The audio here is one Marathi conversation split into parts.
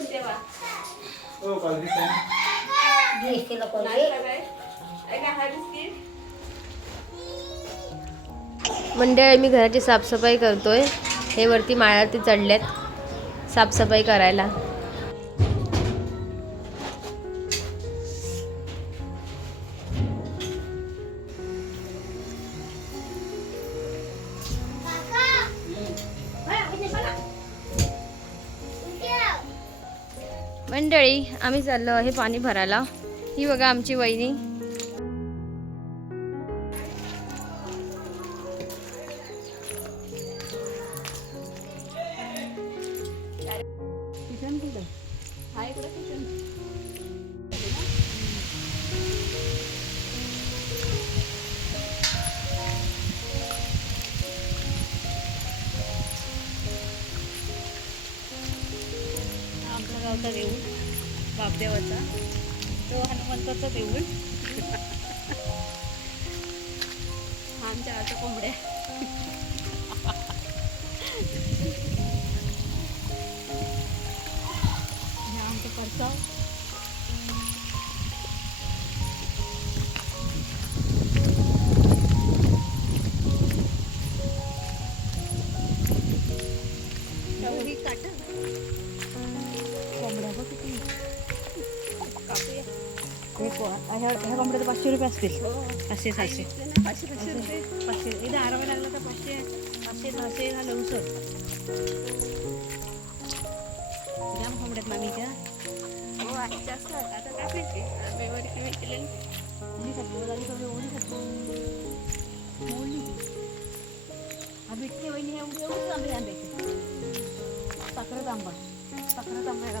तेव्हा? हो किलो मंडळी मी घराची साफसफाई करतोय. हे वरती माळावरती चढल्यात साफसफाई करायला. मंडळी आम्ही चाललो आहे पाणी भरायला. ही बघा आमची वहिनी. हा इकडं तो हनुमंताचा देऊळ. आमच्या आता कोंबड्या. हे आमचं परसाव. रुपये असतील पाचशे सहाशे पाचशे पाचशे रुपये पाचशे इथं आराम लागला तर पाचशे पाचशे सहाशे झालं उसर जाम कोंबड्यात मामीच्या हो आहे जास्त आता काय माहिती रविवारी काय केलेलं ओली खातो ओली ओली खातो ओली वहिनी आंबे साखरच आंबा साखरच आंबा याला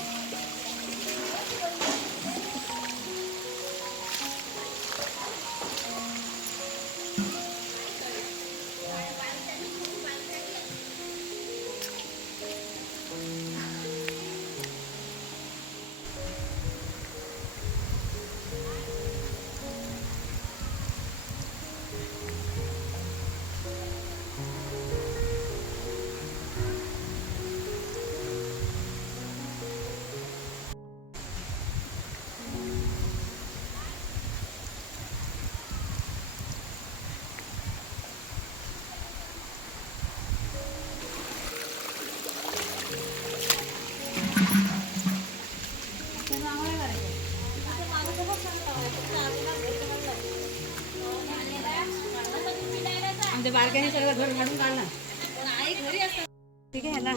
बारक्याने सगळं घर काढून ठीक आहे ना.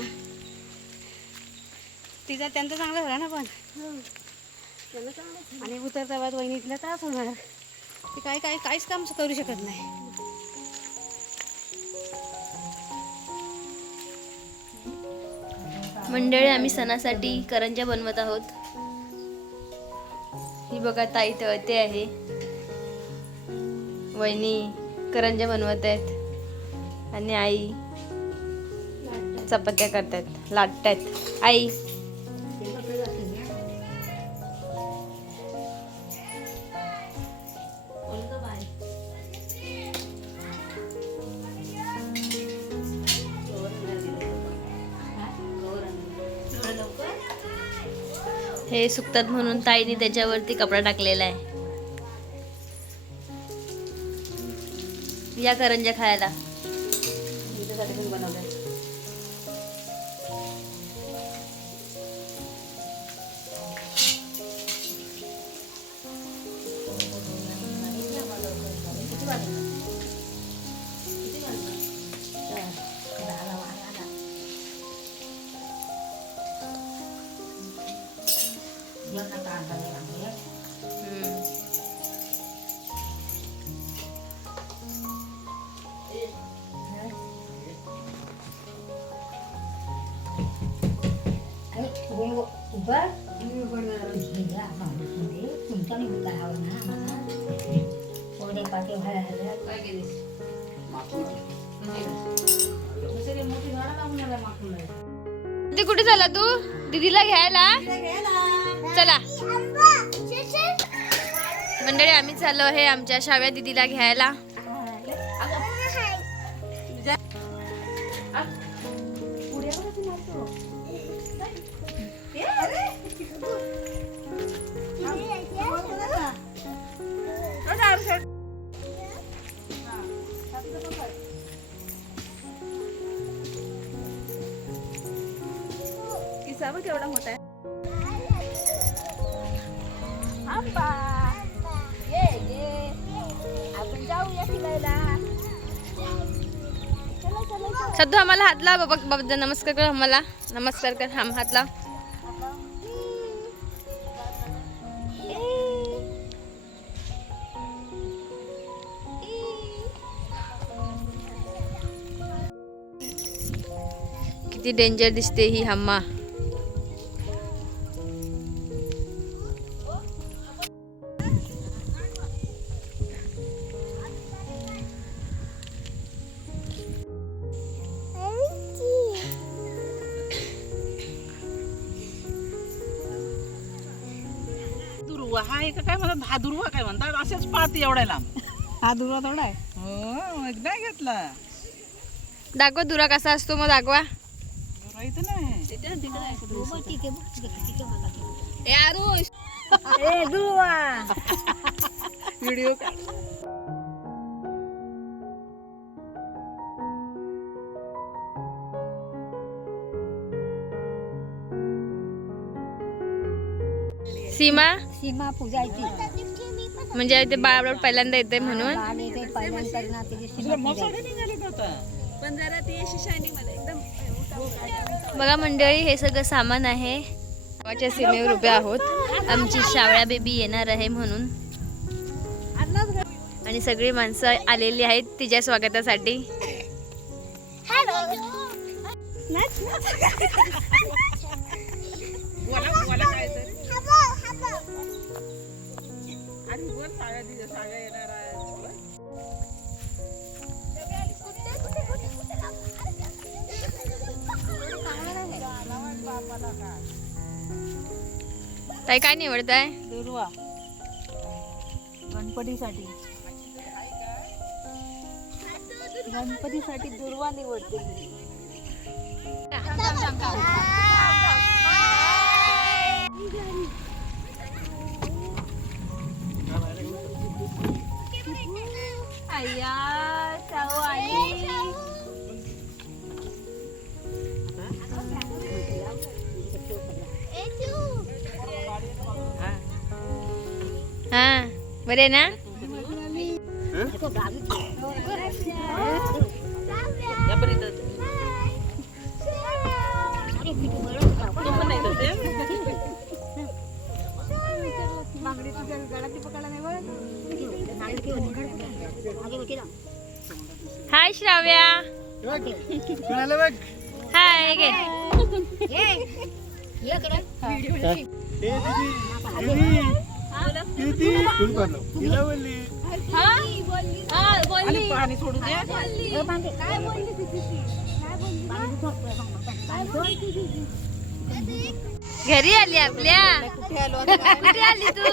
तिचा त्यांचं चांगलं झालं ना पण. आणि उतरता बाद वहिनीतला त्रास होणार. ती काय काय काहीच काम करू शकत नाही. मंडळी आम्ही सणासाठी करंजा बनवत आहोत. ही बघा ताई तळते आहे. वहिनी करंजा बनवत आहेत. आणि आई चपात्या करतात लाटतात. आई. हे सुकतात म्हणून ताईने त्याच्यावरती कपडा टाकलेला आहे. या करंजा खायला. बर कुठे झाला तू दीदीला घ्यायला चला मंडळी आम्ही चाललो आहे आमच्या शाव्या दीदीला घ्यायला केवढा मोठा आहे? आंबा. ये ये. आपण जाऊया फिरायला. सध्या आम्हाला हात लाव बाबा. बाबा नमस्कार कर आम्हाला. नमस्कार कर. हम हात लाव. किती डेंजर दिसते ही हम्मा. हा दुर्वा काय म्हणतात? असेच पाहते एवढ्या लांब हा दुर्वा थोडा आहे. हो मग नाही घेतला. दाखवा दुरा कसा असतो मग दाखवा. दुर्वा इथं नाही. ए दुर्वा व्हिडिओ सीमा? सीमा पूजायची म्हणजे ते बाळाबरोबर पहिल्यांदा येते म्हणून? आणि ते पहिल्यांदा ना त्याची सीमा तुला मसाले निघाले का आता. पण जरा ती अशी शायनिंगमध्ये एकदम बघा मंडळी हे सगळं सामान आहे. गावाच्या सीमेवर उभे आहोत. आमची शावळ्या बेबी येणार आहे म्हणून. आणि सगळी माणसं आलेली आहेत तिच्या स्वागतासाठी. ताई काय निवडताय दुर्वा. गणपतीसाठी. गणपतीसाठी दुर्वा निवडते. हा बरे ना? हाय श्राव्या. हाय घे. ए दीदी फुल करलो हिला बोलली. आणि पाणी सोडू दे. घरी आली आपल्या? कुठे आली तू?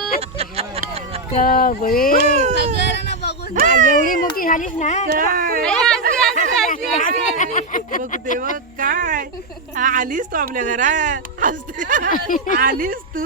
एवढी मोठी झालीस ना. बघ देवा काय? हा, आलीस तू आपल्या घरात. आलीस तू.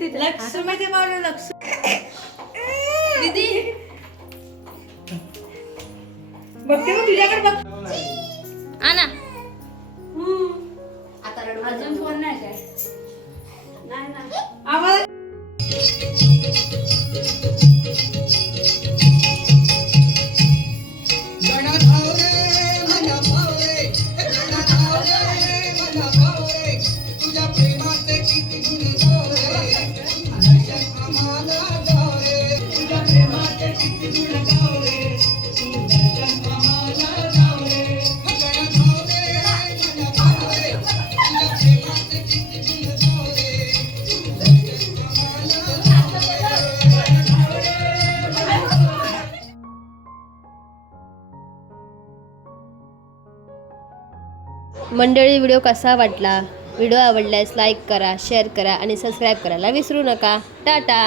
तिथे. लक्ष्मी ते मारू लक्ष्मी दीदी. बघते मग तुझ्याकडे बघ. आना आता मंडळी व्हिडिओ कसा वाटला? व्हिडिओ आवडल्यास लाईक करा शेअर करा आणि सबस्क्राईब करायला विसरू नका. टाटा!